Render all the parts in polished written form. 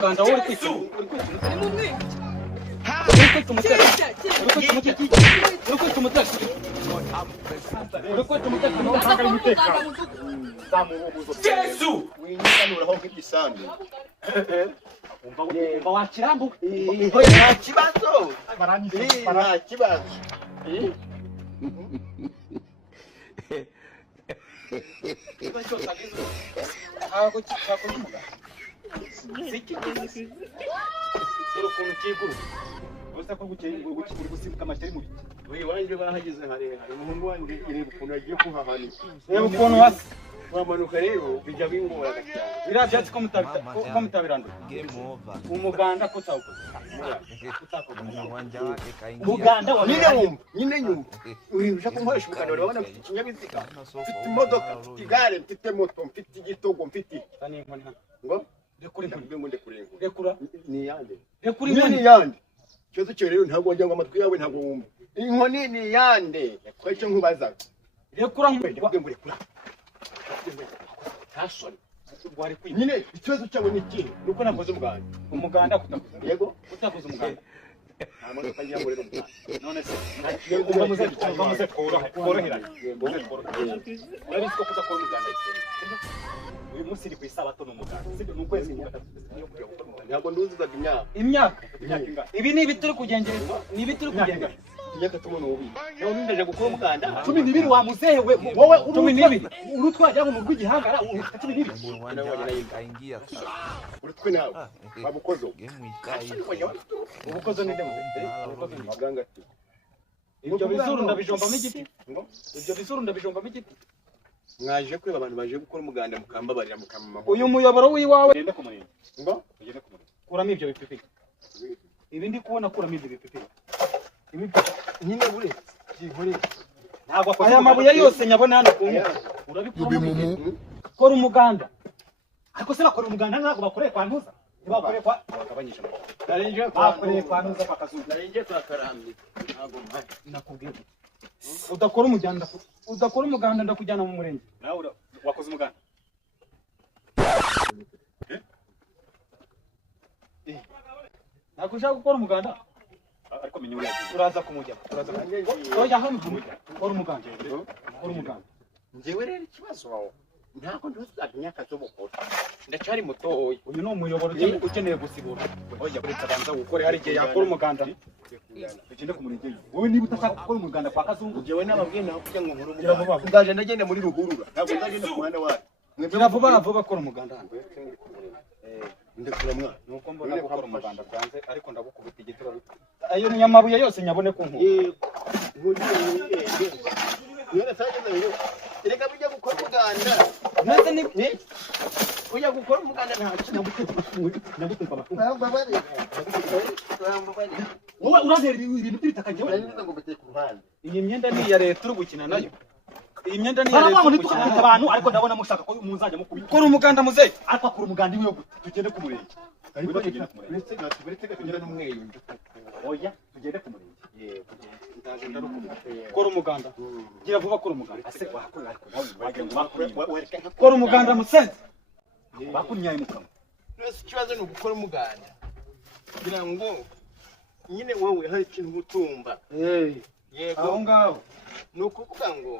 Kanda uri kwita. Ni mumwe. Uri kwita umutego. Uri kwita umutego. Uri kwita umutego. Uri kwita umutego. Ntabwo ari umutego. Zamu ubuzo. Yesu. Winyikanura ho nk'igisambi. Umva wakirambu. Oya nta kibazo. Nta kibazo. Hago kikakomuga. Siki. Urukuntu kiguru. Uza ko gukuri gusimbuka amateri mu biti. Oya wanje bahageze harehare. Umuhungu wanje ireba ukuntu agiye kuhahanika. Reba ukuntu wasa. Wamanuka rero bijya bingora cyane. Birabyatsi ko mutabirandura. Game over. Umuganda kutawukoze. Uwanja wake kaingia. Umuganda wa nyine nyumva. Uribusha kunkoresha umuganda urabona mfite ikinyabiziga. Mfite imodoka, mfite igare, mfite moto, mfite igitogo, mfite Kani inkoni hano. ngo Rekura inkoni. ndabwe ngo kurenga. Rekura. Ni yande. Rekura inkoni. Ni yande. Cyozo cyo rero ntabwo wajya ngo amatwi yawe ntabwo wumva. Inkoni ni yande. Kwacho nkubaza. Rekura Ndabwe ngo rekura. Tasoni. Wari kwita. Nyine ikibazo cyawe ni iki? Nuko nakoze umuganda. Umuganda kutakoze. Yego. Kutakoze umuganda. Nta modoka ngira ngo rero umuganda. None se uzamuze koroheranye. Urabizi ko kudakora umuganda uyu munsi ni ku isabato n'umuganda. Sibyo n'ukwezi kwa gatatu. Ntabwo nduzuzaga Imyaka ingana. Ibi ni ibituri kugengereza. Ni ibituri kugengereza. Imyaka 12. Rero nindaje gukora umuganda. 12 wa muzehe wowe 12. Urutwaje ngo murwi gihangara 12. Uwanja wake kaingia. Urutwe nawe. Babukozo. Game ikaisha. Ubukozo ni ndemo. Maganga ati. Ibyo bizuru ndabijombamo igiti. Ibyo bizuru ndabijombamo igiti. Mwaje kweba abantu baje gukora umuganda mukambabarira mukamama. Uyu muyoboro wiwawe gende ku murenge. Ngo Gende ku murenge. Kuramo ibyo bipipi. Ibi ndi kubona kuramo ibyo bipipi. Ibi nyine bure. Kigore. ntabwo akoze aya mabuye yose nyabona hano kumwe. Urabikora. Kora umuganda. Ariko se bakora umuganda ntabwo bakoreye kwa ntuza. Ntibakoreye kwa bagabanyije. Narenje Bakoreye kwa ntuza pakazuba. narenje turakarambye. Ntabwo mpari. Nakubwiye. Udakora umuganda ndakujyana mu murenge. Nawe wakoze umuganda. Ntabwo ushaka gukora umuganda. Ariko menya uriya. Turaza kumujya. Oya hano kumujya. Kora umuganda. Kora umuganda. Njewe rero ikibazo wawe. Ntabwo nduzuzaga imyaka zo gukora. Ndacyari muto. Uyu ni umuyoboro ukeneye gusibura. Oya buretse abanza gukora hari igihe yakora umuganda. Ugende ku murenge. Wowe niba utashaka gukora umuganda kwa kazungu. Njewe nababwiye naho kujya ngo nkuru umuganda. Ndaje ndagenda muri ruhurura. Ntabwo ndagenda ku mwana wawe. Gira vuba kora umuganda hano. Ndakura mwana. Nuko mbona gukora umuganda byanze ariko ndagukubita igituro. Ayo nyamabuye yose nyabone ku nkuba. Yora sageza yo. Erega bijya gukora umuganda. Nase ni Ujya gukora umuganda nta kintu naguteka amatungo. bambabare. Wowe urazera ibintu by'ibitaka jewe. Uranyuza ngo bite ku ruhande. Iyi myenda ni iya leta uri gukina nayo. Iyi myenda ni iya leta uri gukina nayo. Abantu ariko ndabona mushaka ko muzajya mukubita. Kora umuganda muzehe. Ariko akora umuganda iwe tugende ku murenge. Ariko tugende ku murenge. Uretse kugenda n'umweyunju. Oya tugende ku murenge. Yego. Ndaje ndarukubita. Kora umuganda. Gira vuba kora umuganda. Ase wakora ariko nawe wagenda. Kora umuganda musenze. Bakunyaye mukama. Nose ikibazo ni ugukora umuganda. Kugira ngo nyine wowe hari ikintu utumva. Yego. Aho ngaho. Ni ukuvuga ngo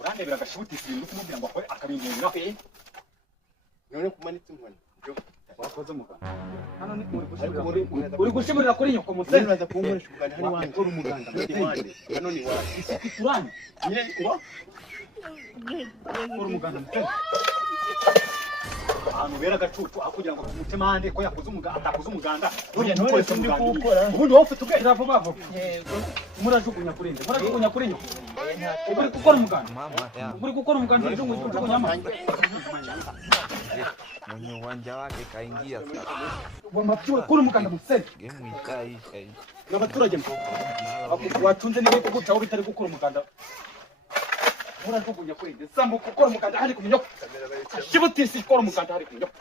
urandebera agashutisi ibintu kumubwira ngo akore akabindengera pe. none kumanitse inkoni. Wakoze umuganda. Hano ni uri gushiburira kuri nyoko musenze. Uraza kunkoresha umuganda hano wanjye. Kora umuganda. Hano ni wawe. Isuku turanye. Nyine ngo Kora umuganda musenze. Ahantu bera agacucu akugira ngo umutima hande ko yakoze umuganda atakoze umuganda. Uri gukoresha umuganda. Ubundi wowe ufite ubwenge vuba vuba. Yego. Murajugunya kuri nde. Murajugunya kuri nyoko. Uri gukora umuganda. Mama ya. Uri gukora umuganda ujugunya amanga. Mwenye uwanja wake kaingia sasa. Wamatura kuri umuganda musenze. Game ikaisha. N'abaturage mko. Watunze niba kugucaho bitari gukora umuganda. Murajugunya kuri nde. Sambu gukora umuganda hari ku nyoko. Shibutisi gukora umuganda hari ku nyoko.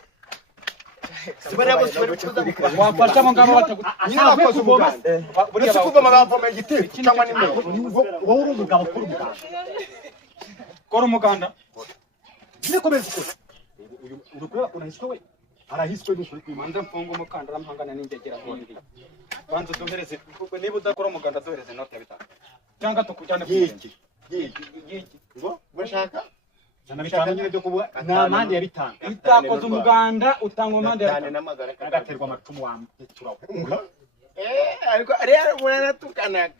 sibara bose bari kuza gukora. Wafasha mo ngabo bataguta. Nyakoze umuganda. Uretse kuvoma bavoma igiti cyangwa n'imwe. Wowe uri umugabo kuri umuganda. Kora umuganda. Niko bezi ko. Uyu uri kureba kuna hisiko we. arahiswe n'ukuri kwimanza mfunga umukandara mpangana n'ingegera nk'indi banza duhereze kuko niba udakora umuganda duhereze note ya 5 cyangwa tukujyane yiki ngo bashaka zana 5 nyine byo kuba na mande ya 5 itakoze umuganda utanga mande ya 5 agaterwa amacumu wa turawo ariko rero muranatukanaga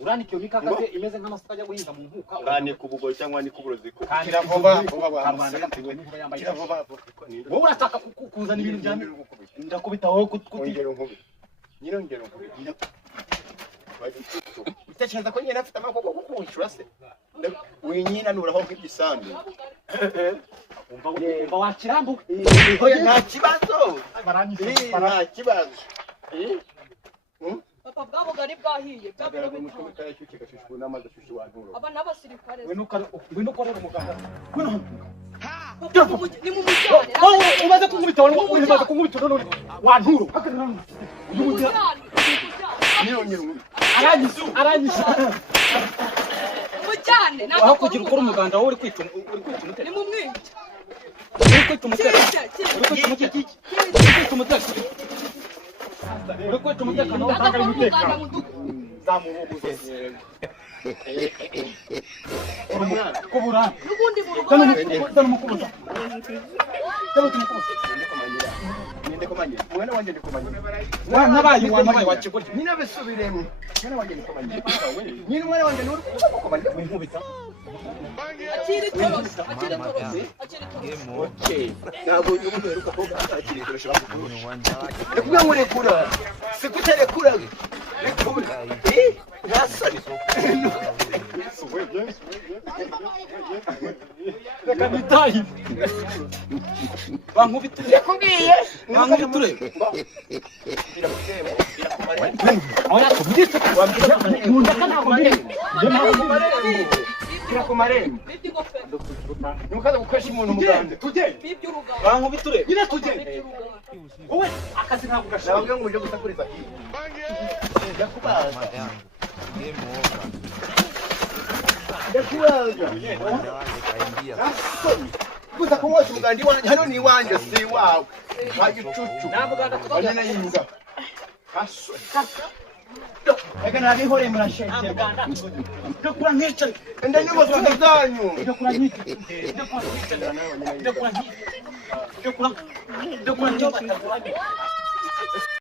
uranikiyo mikakaze imeze nk'amasuka ajya guhinga mu nkuka urani kubugo cyangwa ni kuburozi ko kandira vuba wowe urashaka kuzana ibintu bya ndakubita wowe kutongera nkubi nyirongera nkubi utachaza ko nyina afite amakoko kukunshura se wenyina nuraho nk'igisambi umva wakirambu hoya nta kibazo nta kibazo papa bwabo gari bwahiye byabiro bitari cyuke gashishwe n'amazi ashushe wanturo aba n'abasirikare we no korera umuganda ni mu mujyane umaze kunkubita umaze kunkubita none wanturo aranyisha mujyane aho kugira ukora umuganda wowe uri kwita ni mu mwingi uri kwita umutekano utanga umutekano kubura n'ubundi mukubuza ninde komanye mwana wanje ndikomanye nabaye wakigurye nyina besubiremo mwana wanje ndikomanye nyina mwana wanje nuri komanye winkubita akiri torosi okay ntabwo umuntu heruka ko akiri torosi Uwanja wake kuvuga ngo rekura sikuterekura nasari reka nitahi bankubitire yakubwiye bankubitire ora kubitse wambira mundaka kirakumarembo nukaza gukwesha umuntu muganda tujye bankubitire nyine tujye wowe akazi ntabwo gashaka nawe ngo uje gusakuriza yakubaza game over. yakubaza Uwanja wake kaingia. kuza kumwosha umuganda iwanjye hano ni iwanjye si iwawe hagicucu banyana yinga ega nabihoreye murashengera ndakura nk'icyo enda nyubako zanyu ndakura nk'icyo ndakura nk'icyo